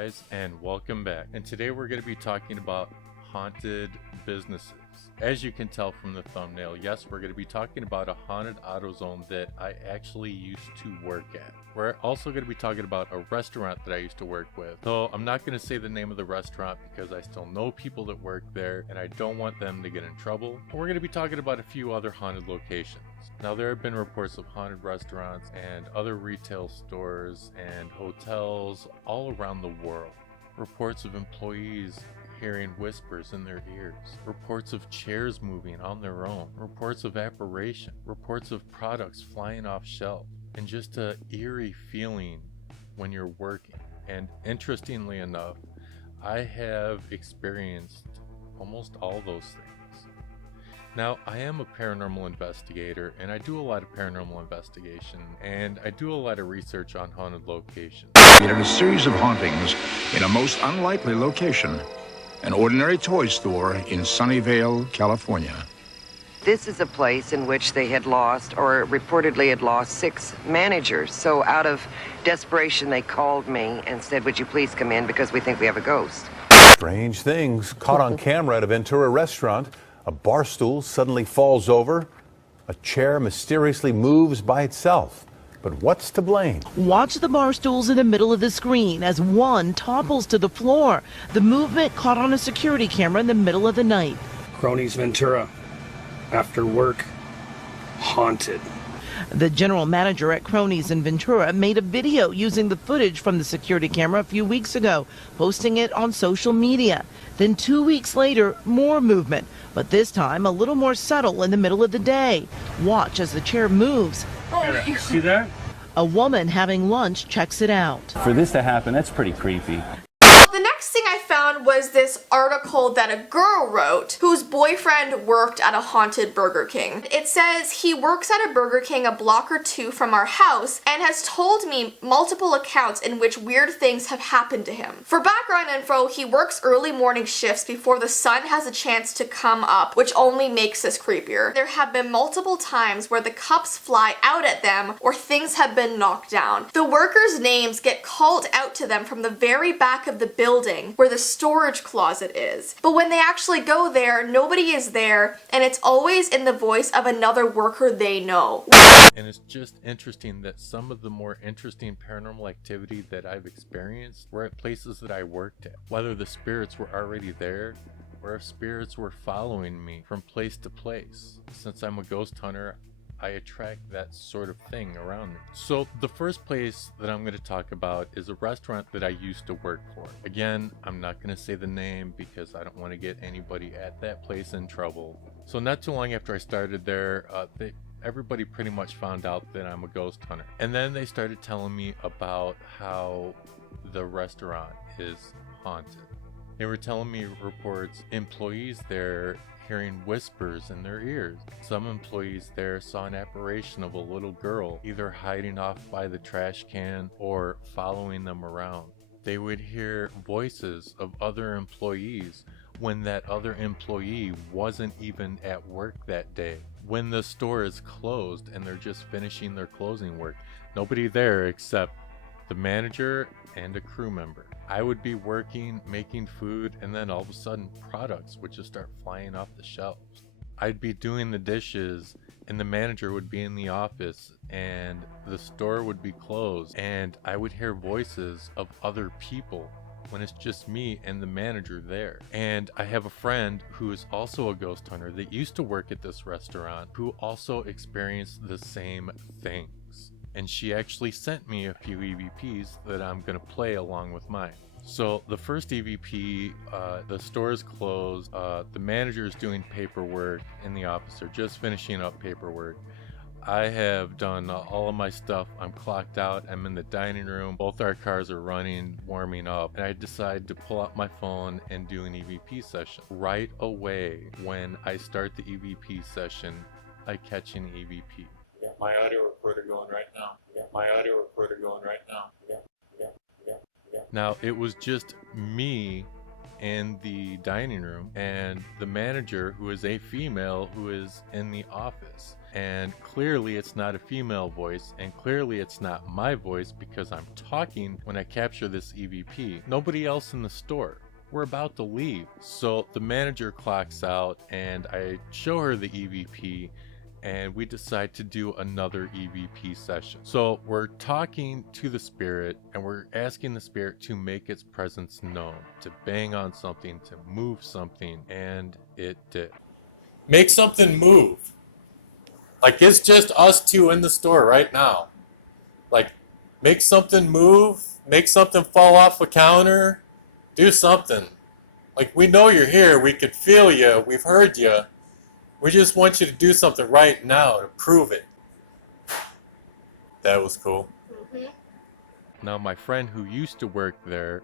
guys, and welcome back. And today we're going to be talking about haunted businesses. As you can tell from the thumbnail, yes, we're going to be talking about a haunted AutoZone that I actually used to work at. We're also going to be talking about a restaurant that I used to work with. So I'm not going to say the name of the restaurant because I still know people that work there and I don't want them to get in trouble. We're going to be talking about a few other haunted locations. Now, there have been reports of haunted restaurants and other retail stores and hotels all around the world. Reports of employees hearing whispers in their ears. Reports of chairs moving on their own. Reports of apparition. Reports of products flying off shelf. And just an eerie feeling when you're working. And interestingly enough, I have experienced almost all those things. Now, I am a paranormal investigator, and I do a lot of paranormal investigation, and I do a lot of research on haunted locations. In a series of hauntings in a most unlikely location, an ordinary toy store in Sunnyvale, California. This is a place in which they had lost, or reportedly had lost, 6 managers. So out of desperation, they called me and said, would you please come in because we think we have a ghost. Strange things caught on camera at a Ventura restaurant. A bar stool suddenly falls over. A chair mysteriously moves by itself. But what's to blame? Watch the bar stools in the middle of the screen as one topples to the floor. The movement caught on a security camera in the middle of the night. Cronies Ventura. After work. Haunted. The general manager at Cronies in Ventura made a video using the footage from the security camera a few weeks ago, posting it on social media. Then 2 weeks later, more movement, but this time a little more subtle in the middle of the day. Watch as the chair moves. Oh, see that? A woman having lunch checks it out. For this to happen, that's pretty creepy. The next thing I found was this article that a girl wrote whose boyfriend worked at a haunted Burger King. It says he works at a Burger King a block or 2 from our house and has told me multiple accounts in which weird things have happened to him. For background info, he works early morning shifts before the sun has a chance to come up, which only makes this creepier. There have been multiple times where the cups fly out at them or things have been knocked down. The workers' names get called out to them from the very back of the building where the storage closet is. But when they actually go there, nobody is there, and it's always in the voice of another worker they know. And it's just interesting that some of the more interesting paranormal activity that I've experienced were at places that I worked at. Whether the spirits were already there or if spirits were following me from place to place. Since I'm a ghost hunter, I attract that sort of thing around me. So the first place that I'm going to talk about is a restaurant that I used to work for. Again, I'm not going to say the name because I don't want to get anybody at that place in trouble. So not too long after I started there, everybody pretty much found out that I'm a ghost hunter. And then they started telling me about how the restaurant is haunted. They were telling me reports employees there hearing whispers in their ears. Some employees there saw an apparition of a little girl either hiding off by the trash can or following them around. They would hear voices of other employees when that other employee wasn't even at work that day. When the store is closed and they're just finishing their closing work, nobody there except the manager and a crew member. I would be working, making food, and then all of a sudden products would just start flying off the shelves. I'd be doing the dishes and the manager would be in the office and the store would be closed and I would hear voices of other people when it's just me and the manager there. And I have a friend who is also a ghost hunter that used to work at this restaurant who also experienced the same things. And she actually sent me a few EVPs that I'm going to play along with mine. So the first EVP, the store is closed, the manager is doing paperwork in the office, they're just finishing up paperwork. I have done all of my stuff, I'm clocked out, I'm in the dining room, both our cars are running, warming up, and I decide to pull out my phone and do an EVP session. Right away, when I start the EVP session, I catch an EVP. Got my audio recorder going right now. Got my audio recorder going right now. Now, it was just me in the dining room and the manager, who is a female, who is in the office. and clearly it's not a female voice, and clearly it's not my voice because I'm talking when I capture this EVP. Nobody else in the store. We're about to leave. So the manager clocks out and I show her the EVP, and we decide to do another EVP session. So we're talking to the spirit and we're asking the spirit to make its presence known, to bang on something, to move something, and it did. Make something move. Like, it's just us two in the store right now. Like, make something move, make something fall off a counter, do something. Like, we know you're here, we could feel you, we've heard you. We just want you to do something right now to prove it. That was cool. Now, my friend who used to work there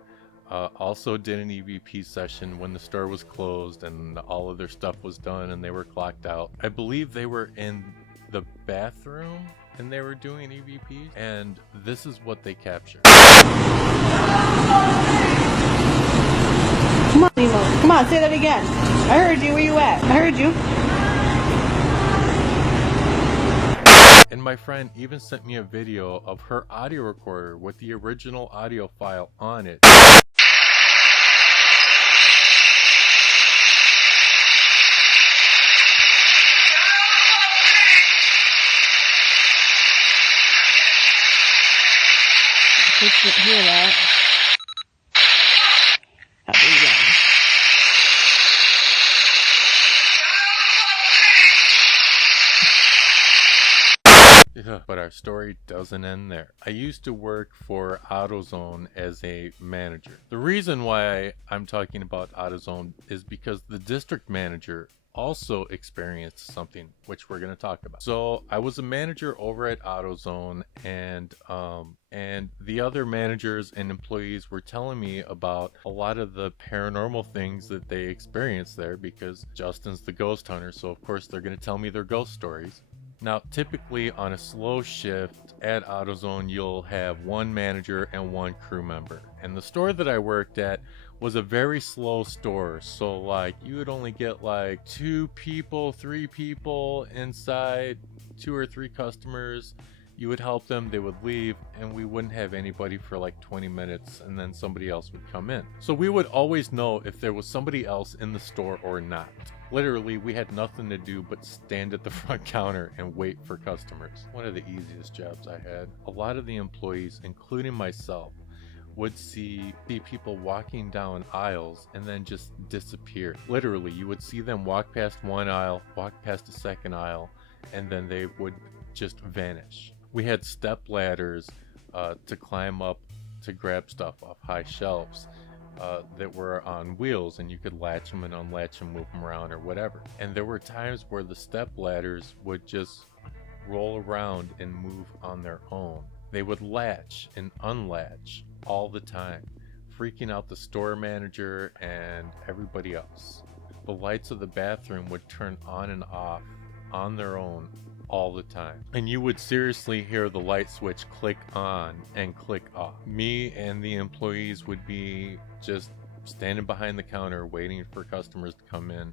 also did an EVP session when the store was closed and all of their stuff was done and they were clocked out. I believe they were in the bathroom and they were doing EVPs, and this is what they captured. Come on, Nemo. Come on, say that again. I heard you. Where you at? I heard you. And my friend even sent me a video of her audio recorder with the original audio file on it. Kids didn't hear that. Yeah, but our story doesn't end there. I used to work for AutoZone as a manager. The reason why I'm talking about AutoZone is because the district manager also experienced something which we're going to talk about. So I was a manager over at AutoZone, and the other managers and employees were telling me about a lot of the paranormal things that they experienced there, because Justin's the ghost hunter, so of course they're going to tell me their ghost stories. Now, typically on a slow shift at AutoZone, you'll have one manager and one crew member. And the store that I worked at was a very slow store. So like you would only get like 2 people, 3 people inside, 2 or 3 customers. You would help them, they would leave, and we wouldn't have anybody for like 20 minutes, and then somebody else would come in. So we would always know if there was somebody else in the store or not. Literally, we had nothing to do but stand at the front counter and wait for customers. One of the easiest jobs I had. A lot of the employees, including myself, would see people walking down aisles and then just disappear. Literally, you would see them walk past one aisle, walk past a second aisle, and then they would just vanish. We had step ladders to climb up to grab stuff off high shelves that were on wheels, and you could latch them and unlatch them, move them around or whatever. And there were times where the step ladders would just roll around and move on their own. They would latch and unlatch all the time, freaking out the store manager and everybody else. The lights of the bathroom would turn on and off on their own all the time, and you would seriously hear the light switch click on and click off. Me and the employees would be just standing behind the counter waiting for customers to come in,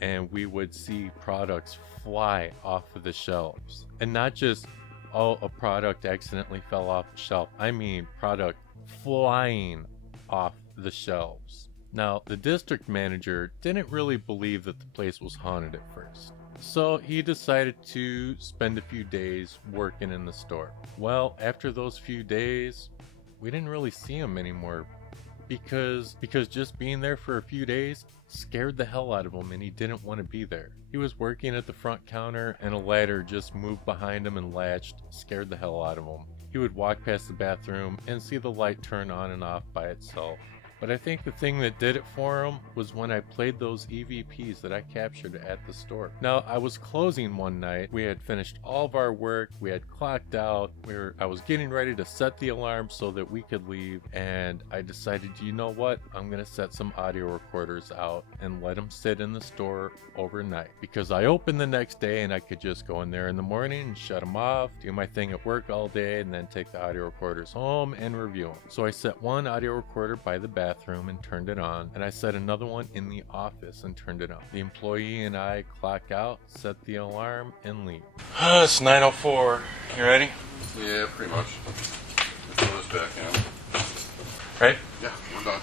and we would see products fly off of the shelves. And not just, oh, a product accidentally fell off the shelf. I mean product flying off the shelves. Now, the district manager didn't really believe that the place was haunted at first, so he decided to spend a few days working in the store. Well, after those few days, we didn't really see him anymore because just being there for a few days scared the hell out of him, and he didn't want to be there. He was working at the front counter and a ladder just moved behind him and latched, scared the hell out of him. He would walk past the bathroom and see the light turn on and off by itself. But I think the thing that did it for him was when I played those EVPs that I captured at the store. Now, I was closing one night. We had finished all of our work. We had clocked out. I was getting ready to set the alarm so that we could leave. And I decided, you know what? I'm going to set some audio recorders out and let them sit in the store overnight. Because I opened the next day and I could just go in there in the morning and shut them off, do my thing at work all day, and then take the audio recorders home and review them. So I set one audio recorder by the bathroom bathroom and turned it on, and I set another one in the office and turned it on. The employee and I clock out, set the alarm, and leave. It's 9:04. You ready? Yeah, pretty much. Throw this back in. Right? Yeah, we're done.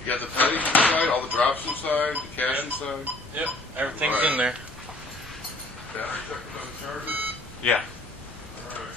You got the petty inside, all the drops inside, the cash inside? Yep, everything's Right. in there. Battery checked on the charger? Yeah. Alright.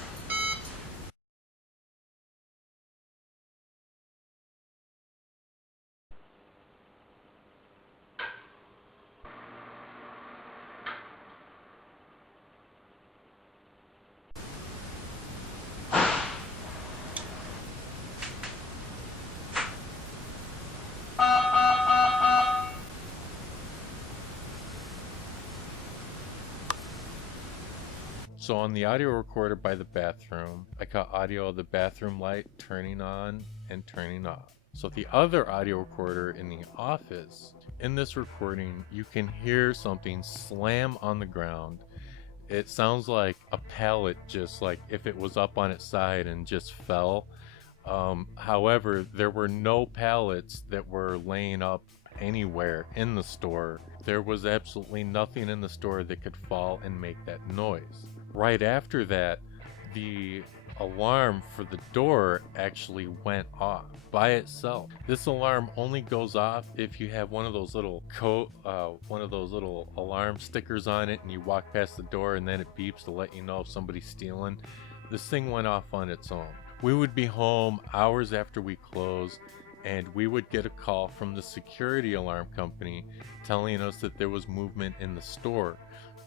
So on the audio recorder by the bathroom, I caught audio of the bathroom light turning on and turning off. So the other audio recorder in the office, in this recording, you can hear something slam on the ground. It sounds like a pallet, just like if it was up on its side and just fell. However, there were no pallets that were laying up anywhere in the store. There was absolutely nothing in the store that could fall and make that noise. Right after that, the alarm for the door actually went off by itself. This alarm only goes off if you have one of those little alarm stickers on it and you walk past the door and then it beeps to let you know if somebody's stealing. This thing went off on its own. We would be home hours after we closed, and we would get a call from the security alarm company telling us that there was movement in the store.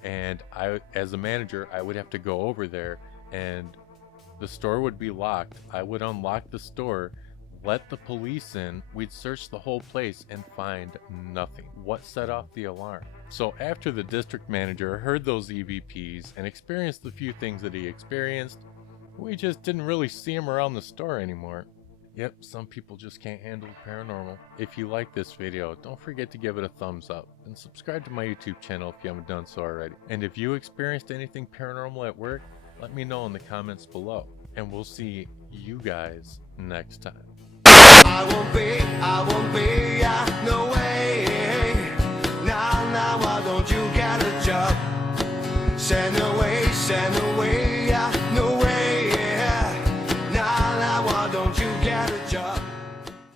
And I, as a manager, I would have to go over there, and the store would be locked. I would unlock the store, let the police in, we'd search the whole place and find nothing. What set off the alarm? So after the district manager heard those EVPs and experienced the few things that he experienced, we just didn't really see him around the store anymore. Yep, some people just can't handle the paranormal. If you like this video, don't forget to give it a thumbs up and subscribe to my YouTube channel if you haven't done so already. And if you experienced anything paranormal at work, let me know in the comments below. And we'll see you guys next time. I won't be, no